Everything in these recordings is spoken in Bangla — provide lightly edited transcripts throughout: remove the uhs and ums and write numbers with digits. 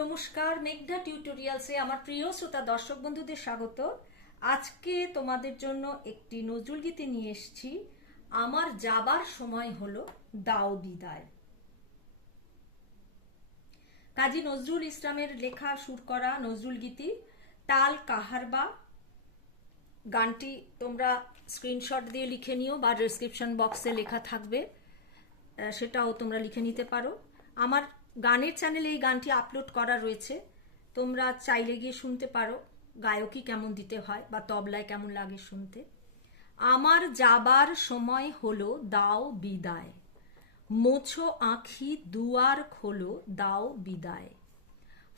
নমস্কার, মেঘনা টিউটোরিয়ালসে আমার প্রিয় শ্রোতা দর্শক বন্ধুদের স্বাগত। আজকে তোমাদের জন্য একটি নজরুল গীতি নিয়ে এসেছি। আমার যাবার সময় হলো, দাও বিদায়। কাজী নজরুল ইসলামের লেখা সুর করা নজরুল গীতি, তাল কাহারবা। গানটি তোমরা স্ক্রিনশট দিয়ে লিখে নিও বা ডেসক্রিপশন বক্সে লেখা থাকবে, সেটাও তোমরা লিখে নিতে পারো। আমার গানের চ্যানেলে এই গানটি আপলোড করা রয়েছে, তোমরা চাইলে গিয়ে শুনতে পারো গায়কী কেমন দিতে হয় বা তবলায় কেমন লাগে শুনতে। আমার যাবার সময় হলো, দাও বিদায়। মোছো আঁখি দুয়ার খোলো, দাও বিদায়।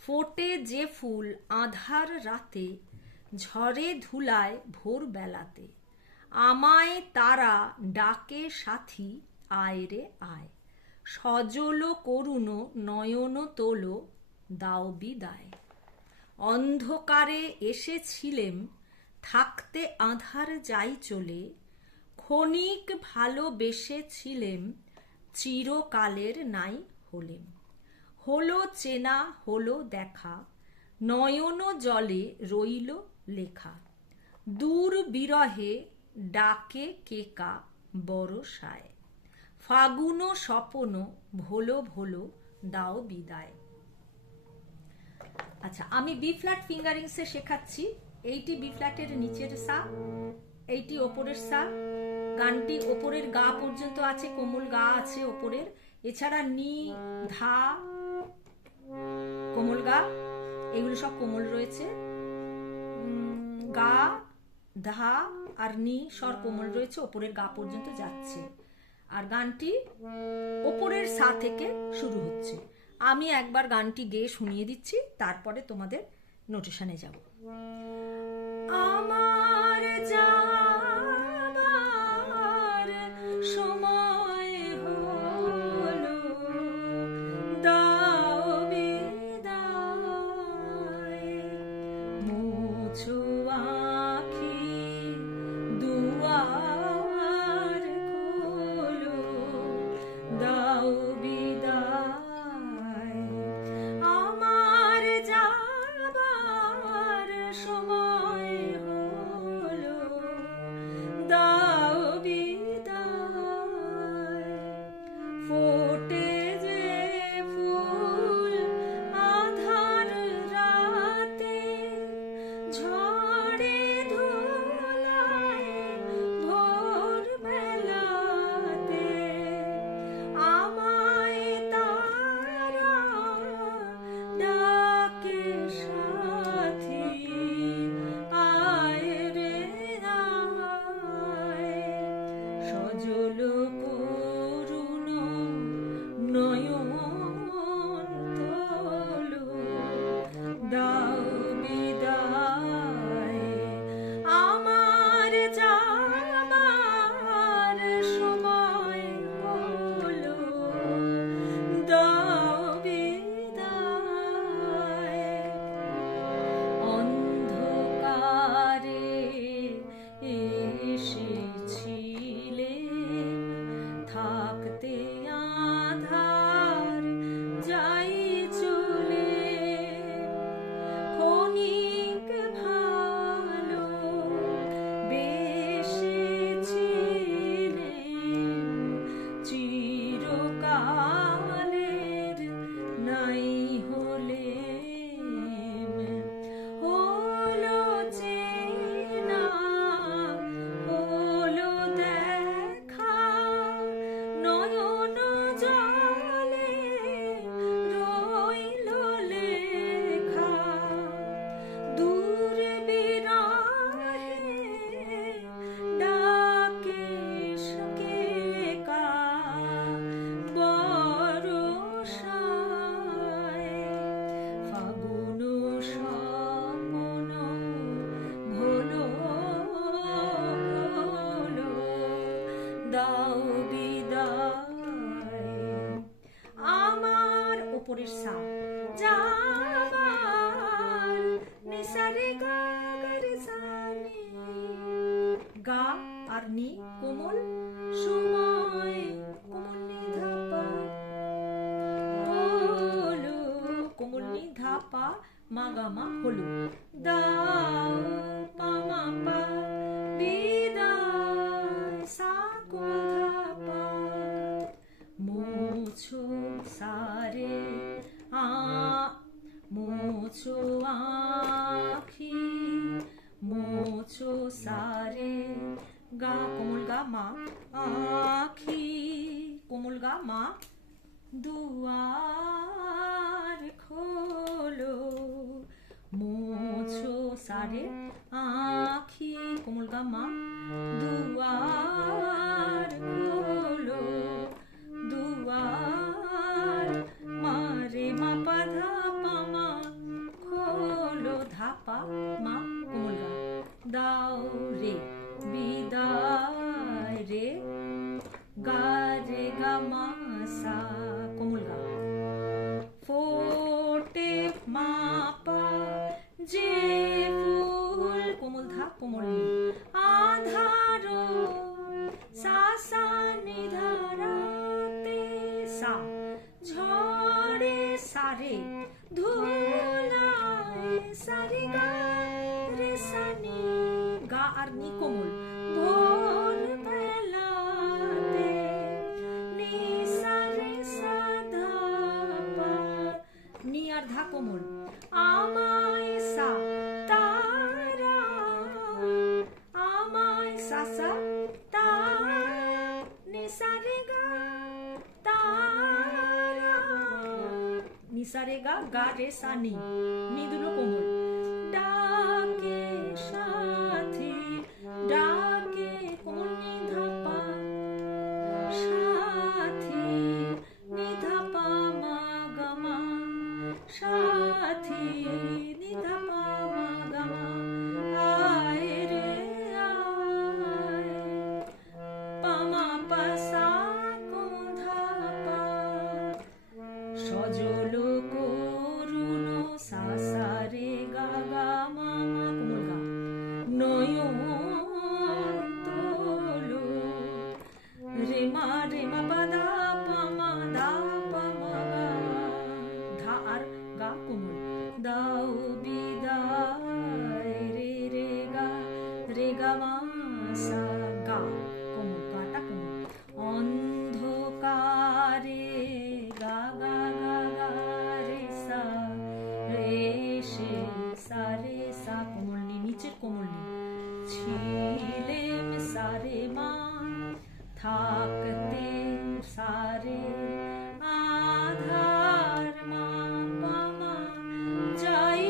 ফোটে যে ফুল আঁধার রাতে, ঝড়ে ধুলায় ভোর বেলাতে। আমায় তারা ডাকে সাথী, আয় রে আয়। সজল করুণ নয়ন তোলো, দাও বিদায়। অন্ধকারে এসেছিলেম, থাকতে আঁধার যাই চলে। ক্ষণিক ভালোবেসেছিলেম, চিরকালের নাই হলেম। হলো চেনা হলো দেখা, নয়ন জলে রইল লেখা। দূর বিরহে ডাকে কেকা বরষায়। ফাগুন স্বপন ভোলো ভোলো, দাও বিদায়। আচ্ছা, আমি বি ফ্ল্যাট ফিঙ্গারিংসে শেখাচ্ছি। এইটি বি ফ্ল্যাটের নিচের সা, এইটি ওপরের সা। গানটি ওপরের গা পর্যন্ত আছে, কোমল গা আছে ওপরের। এছাড়া নি, ধা, কোমল গা, এগুলো সব কোমল রয়েছে। গা, ধা আর নি স্বর কোমল রয়েছে, ওপরের গা পর্যন্ত যাচ্ছে। আর গানটি ওপরের সা থেকে শুরু হচ্ছে। আমি একবার গানটি গেয়ে শুনিয়ে দিচ্ছি, তারপরে তোমাদের নোটেশনে যাব। আমার যাবার সময় হলো, দাও বিদায়। মুছো আঁখি দুয়ার খোলো, দাও বিদায়। আমার যাবার সময় হলো, দাও বিদায়। ফোটে যে ফুল আঁধার রাতে, ঝড়ে ধুলায় ভোর বেলাতে। আমায় তারা ডাকে সাথী, আয় রে আয়। সজল করুণ নয়ন তোলো, দাও বিদায়। আমার যাবার সময় হলো, দাও বিদায়। অন্ধকারে এসেছিলে, থাকতে আঁধার যাই চলে। ক্ষণিক ভালো বেসেছিলে, চিরকালের নাই হলে। হলো চেনা হলো দেখা, নয়ন জলে রইল লেখা। দূর বিরহে ডাকে কেকা বরষায়। ফাগুন স্বপন ভোলো ভোলো, দাও বিদায়। আমার ওপরের সা, যাবার নিসারে গা গরে সানি। গা আর নি কোমল, সময় কোমল নি ধাপা, কোমল নি ধাপ পা মা গা মা হলো। দাও পা মা পা বিদায় সা কোমল ধা পা। মোছো সারে মোছো আখি মোছো সারে গা কোমল গা মা আখি কোমল গা মা দুয়ার খোলো। মোছো সারে আখি কোমল গা মা দুয়ার খোলো। দুয়ার মারে মা পা ধা পা মা খোলো ধা পা মা কোমল গা। দাও রে বিদায় রে গা রে গা মা সা কোমল গা। ফোটে মা পা যে ফুল কোমল ধা কোমল নি আধারো সা সা নি ধারাতে সা। ঝড়ে সারে ধুলায় সারে গা রে সা নি গা আর নি কোমল। ভোর বেলাতে নি সা রে সা ধা পা নি আর ধা কোমল। আমায় সা তারা আমায় সা সা তারা নি সা রে গা তারা নি সা রে গা গা রে সা নি নি দুটো কোমল। ডাকে সাথী ডাকে কোমল নি ধা পা সাথী নি ধা পা মা গা মা সাথী নি ধা পা মা গা মা। আয় রে আয় পা মা পা সা কোমল ধা পা। সজল করুণ সা সা রে গা গা মা মা কোমল গা। নয়ন তোলো রে মা পা দা পা মা দা পা মা গা ধা আর গা কোমল। দাও বিদায় রে গা মা সা গা কোমল গাটা কোমল। অন্ধকারে গা গা গা গা রে সা রে সা কোমল নি নিচের কোমল নি। ছিলেম সারে মা থাকতে সারে আধার মা পা মা যাই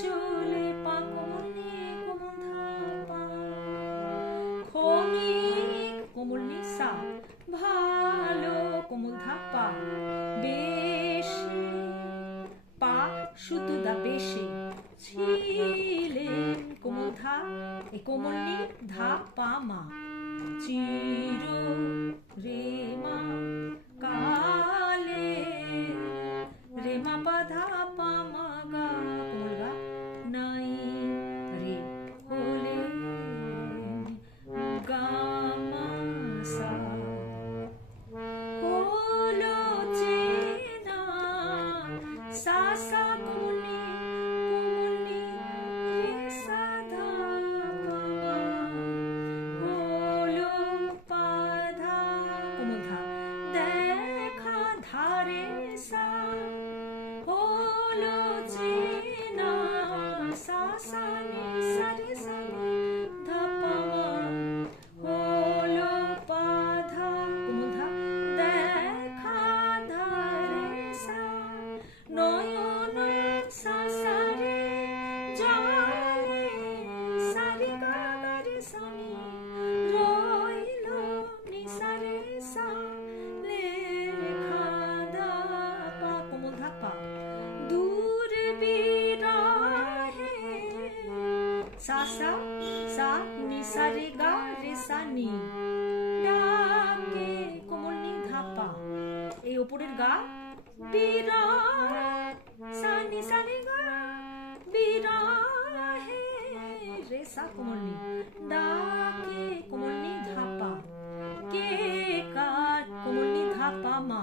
চলে পা কোমল নি কোমল ধা পা। ক্ষণিক কোমল নি সা ভালো কোমল ধা পা। বেশে পা শুধু দা বেশে। ছিলেন কোমল ধা এ কোমল নি ধা পা মা। চির রে মা কালে রে মা পা ধা পা মা গা কোমল গা। নাই রে হলে গা মা সা। হলো চেনা সা সা কোমল নি রে সা ধা পা মা। হলো পা ধা কোমল ধা দেখা ধারে সা। হলো চেনা সা সা নি সা রে সা নি ধা পা মা। হলো পা ধা কোমল ধা দেখা ধারে সা। নয়ন সা সা রে জলে সা রে গা গা রে সা নি। রইল নি সা রে সা লেখা দা পা কোমল ধা পা। দূর বিরহে সা সা সা নি সা রে গা রে সা নি। ডাকে কোমল নি ধা পা। এই ওপরের গা বিরা সা নি সা রে গা বিরহে রে সা কোমল নি। ডাকে কোমল নি ধা পা। কে কার কোমল নি ধা পা মা।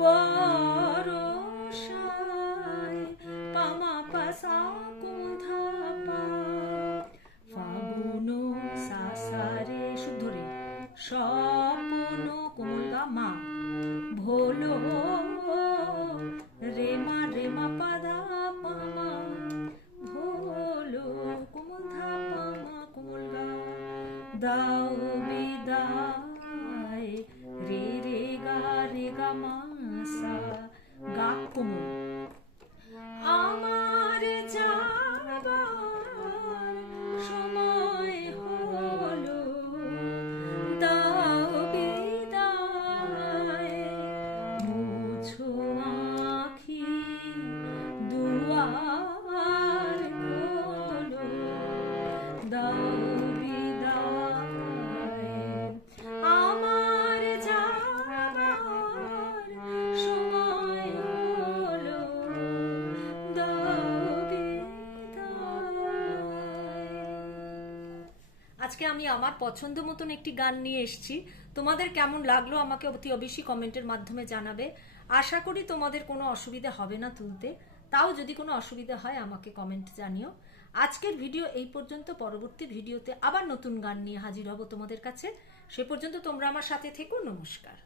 বরসায় আজকে আমি আমার পছন্দ মতন একটি গান নিয়ে এসেছি। তোমাদের কেমন লাগলো আমাকে অতি অবশ্যই কমেন্টের মাধ্যমে জানাবে। আশা করি তোমাদের কোনো অসুবিধা হবে না তুলতে, তাও যদি কোনো অসুবিধা হয় আমাকে কমেন্ট জানিও। আজকের ভিডিও এই পর্যন্ত, পরবর্তী ভিডিওতে আবার নতুন গান নিয়ে হাজির হব তোমাদের কাছে। সে পর্যন্ত তোমরা আমার সাথে থেকো। নমস্কার।